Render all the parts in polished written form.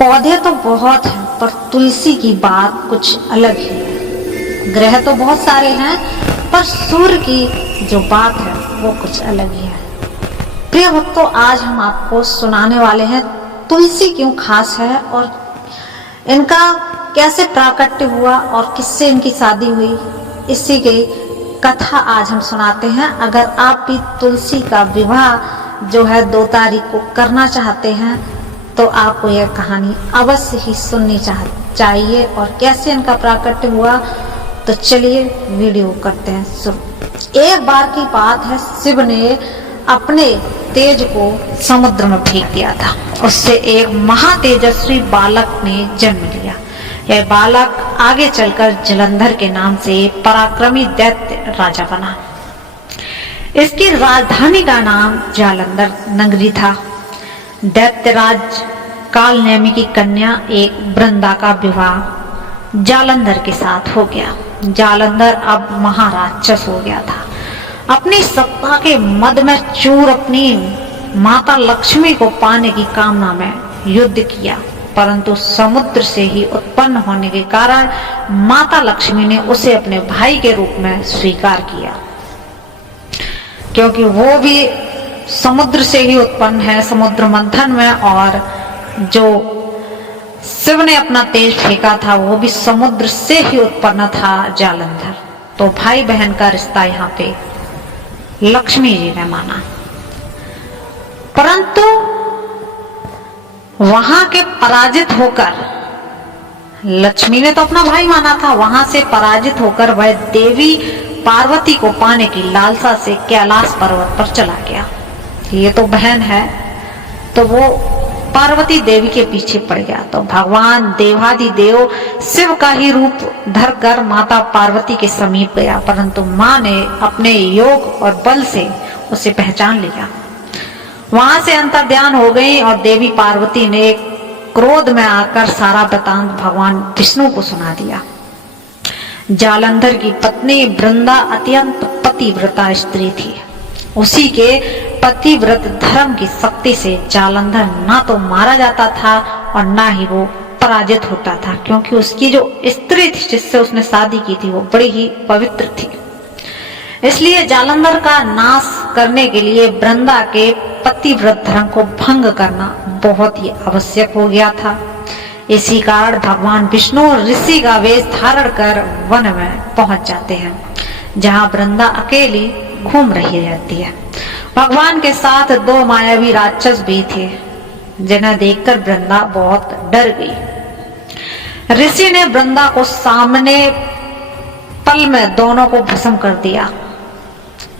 पौधे तो बहुत हैं, पर तुलसी की बात कुछ अलग ही है। ग्रह तो बहुत सारे हैं, पर सूर्य की जो बात है वो कुछ अलग ही है। प्रिय भक्तों, आज हम आपको सुनाने वाले हैं तुलसी क्यों खास है और इनका कैसे प्राकट्य हुआ और किससे इनकी शादी हुई, इसी की कथा आज हम सुनाते हैं। अगर आप भी तुलसी का विवाह जो है 2 तारीख को करना चाहते हैं तो आपको यह कहानी अवश्य ही सुननी चाहिए। और कैसे इनका प्राकट्य हुआ, तो चलिए वीडियो करते हैं शुरू। एक बार की बात है, शिव ने अपने तेज को समुद्र में फेंक दिया था। उससे एक महातेजस्वी बालक ने जन्म लिया। यह बालक आगे चलकर जलंधर के नाम से पराक्रमी दैत्य राजा बना। इसकी राजधानी का नाम जालंधर नगरी था। दैत्यराज कालनेमी की कन्या एक वृंदा का विवाह जालंधर के साथ हो गया। जालंधर अब महाराक्षस हो गया था। अपनी सत्ता के मद में चूर अपनी माता लक्ष्मी को पाने की कामना में युद्ध किया, परंतु समुद्र से ही उत्पन्न होने के कारण माता लक्ष्मी ने उसे अपने भाई के रूप में स्वीकार किया, क्योंकि वो भी समुद्र से ही उत्पन्न है, समुद्र मंथन में। और जो शिव ने अपना तेज फेंका था वो भी समुद्र से ही उत्पन्न था, जालंधर। तो भाई बहन का रिश्ता यहाँ पे लक्ष्मी जी ने माना, परंतु वहां के पराजित होकर, लक्ष्मी ने तो अपना भाई माना था, वहां से पराजित होकर वह देवी पार्वती को पाने की लालसा से कैलाश पर्वत पर चला गया। ये तो बहन है, तो वो पार्वती देवी के पीछे पड़ गया। तो भगवान देवाधिदेव शिव का ही रूप धरकर माता पार्वती के समीप गया, परंतु मां ने अपने योग और बल से उसे पहचान लिया। वहां से अंतर्ध्यान हो गई और देवी पार्वती ने क्रोध में आकर सारा वृतांत भगवान विष्णु को सुना दिया। जालंधर की पत्नी वृंदा अत्यंत पतिव्रता स्त्री थी। उसी के पतिव्रत धर्म की शक्ति से जालंधर ना तो मारा जाता था और ना ही वो पराजित होता था, क्योंकि उसकी जो स्त्री थी जिससे उसने शादी की थी वो बड़ी ही पवित्र थी। इसलिए जालंधर का नाश करने के लिए वृंदा के पतिव्रत धर्म को भंग करना बहुत ही आवश्यक हो गया था। इसी कारण भगवान विष्णु ऋषि का वेश धारण कर वन में पहुंच जाते हैं, जहां वृंदा अकेली घूम रही रहती है। भगवान के साथ 2 मायावी राक्षस भी थे, जिन्हें देखकर वृंदा बहुत डर गई। ऋषि ने वृंदा को सामने पल में दोनों को भस्म कर दिया।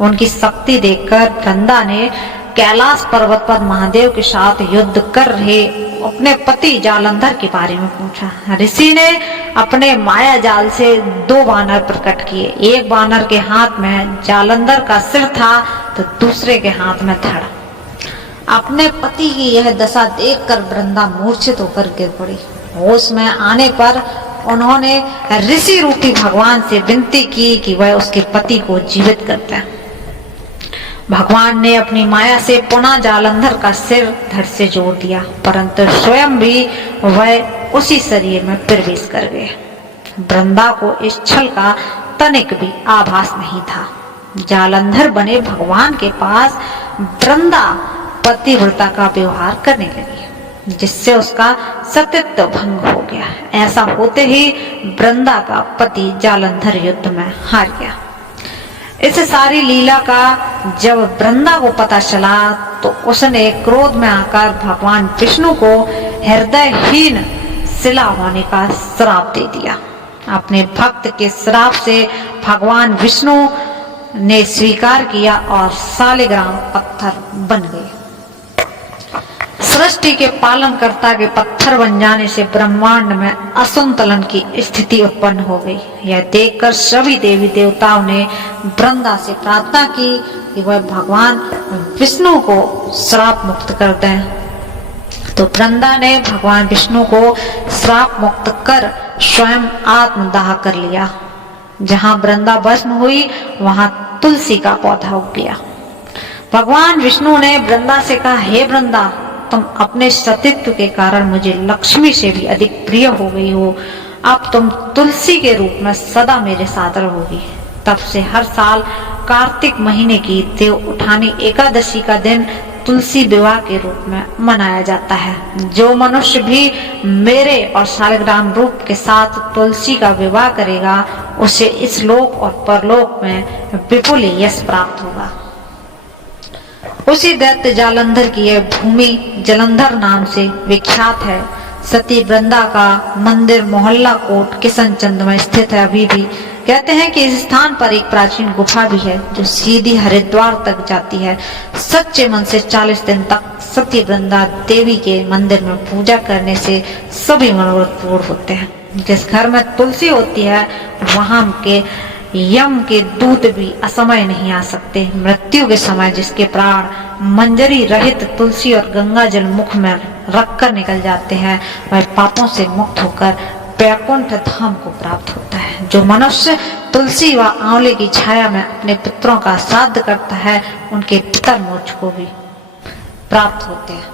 उनकी शक्ति देखकर वृंदा ने कैलाश पर्वत पर महादेव के साथ युद्ध कर रहे अपने पति जालंधर के बारे में पूछा। ऋषि ने अपने माया जाल से 2 बानर प्रकट किए। एक बानर के हाथ में जालंधर का सिर था तो दूसरे के हाथ में धड़। अपने पति की यह दशा देखकर वृंदा मूर्छित होकर गिर पड़ी। होश में आने पर उन्होंने ऋषि रूपी भगवान से विनती की कि वह उसके पति को जीवित कर दें। भगवान ने अपनी माया से पुनः जालंधर का सिर धड़ से जोड़ दिया, परंतु स्वयं भी वह उसी शरीर में प्रवेश कर गए। वृंदा को इस छल का तनिक भी आभास नहीं था। जालंधर बने भगवान के पास वृंदा पतिव्रता का व्यवहार करने लगी, जिससे उसका सतीत्व भंग हो गया। ऐसा होते ही वृंदा का पति जालंधर युद्ध में हार गया। इस सारी लीला का जब वृंदा को पता चला तो उसने क्रोध में आकर भगवान विष्णु को हृदयहीन शिला होने का श्राप दे दिया। अपने भक्त के श्राप से भगवान विष्णु ने स्वीकार किया और शालिग्राम पत्थर बन गए। सृष्टि के पालनकर्ता के पत्थर बन जाने से ब्रह्मांड में असंतुलन की स्थिति उत्पन्न हो गई। यह देखकर सभी देवी देवताओं ने वृंदा से प्रार्थना की कि वह भगवान विष्णु को श्राप मुक्त कर दें। तो वृंदा ने भगवान विष्णु को श्राप मुक्त कर स्वयं आत्मदाह कर लिया। जहां वृंदा भस्म हुई वहां तुलसी का पौधा उग गया। भगवान विष्णु ने वृंदा से कहा, हे वृंदा, तुम अपने सतीत्व के कारण मुझे लक्ष्मी से भी अधिक प्रिय हो गई हो। अब तुम तुलसी के रूप में सदा मेरे साथ रहोगी। तब से हर साल कार्तिक महीने की देव उठानी एकादशी का दिन तुलसी विवाह के रूप में मनाया जाता है। जो मनुष्य भी मेरे और शालिग्राम रूप के साथ तुलसी का विवाह करेगा उसे इस लोक और परलोक में विपुल यश प्राप्त होगा। उसी दैत्य जालंधर की यह भूमि जलंधर नाम से विख्यात है। सती वृंदा का मंदिर मोहल्ला कोट किशनचंद में स्थित है। अभी भी कहते हैं कि इस स्थान पर एक प्राचीन गुफा भी है जो सीधी हरिद्वार तक जाती है। सच्चे मन से 40 दिन तक सती वृंदा देवी के मंदिर में पूजा करने से सभी मनोरथ पूर्ण होते हैं। जिस घर में तुलसी होती है वहां के यम के दूत भी असमय नहीं आ सकते। मृत्यु के समय जिसके प्राण मंजरी रहित तुलसी और गंगा जल मुख में रखकर निकल जाते हैं वह पापों से मुक्त होकर वैकुंठ धाम को प्राप्त होता है। जो मनुष्य तुलसी व आंवले की छाया में अपने पितरों का श्राद्ध करता है उनके पितर मोक्ष को भी प्राप्त होते हैं।